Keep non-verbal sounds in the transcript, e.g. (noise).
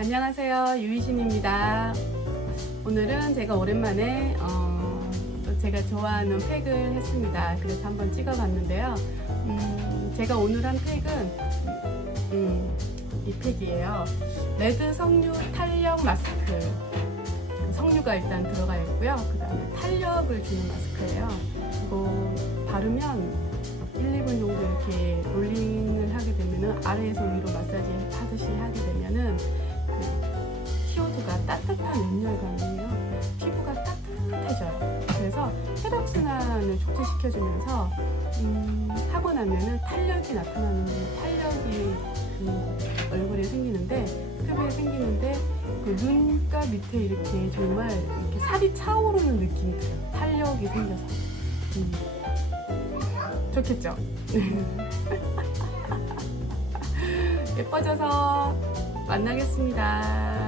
안녕하세요. 유희신입니다. 오늘은 제가 오랜만에 어, 또 제가 좋아하는 팩을 했습니다. 그래서 한번 찍어 봤는데요. 음, 제가 오늘 한 팩은 음, 이 팩이에요. 레드 석류 탄력 마스크. 석류가 일단 들어가 있고요. 그 다음에 탄력을 주는 마스크예요. 이거 바르면 1, 2분 정도 이렇게 롤링을 하게 되면은 아래에서 위로 마사지 하듯이 따뜻한 온열감이에요. 피부가 따뜻해져요. 그래서 혈액순환을 촉진시켜주면서 음, 하고 나면은 탄력이 나타나는데 탄력이 그 얼굴에 생기는데 피부에 생기는데 그 눈가 밑에 이렇게 정말 이렇게 살이 차오르는 느낌이 들어요. 탄력이 생겨서. 음. 좋겠죠? (laughs) 예뻐져서 만나겠습니다.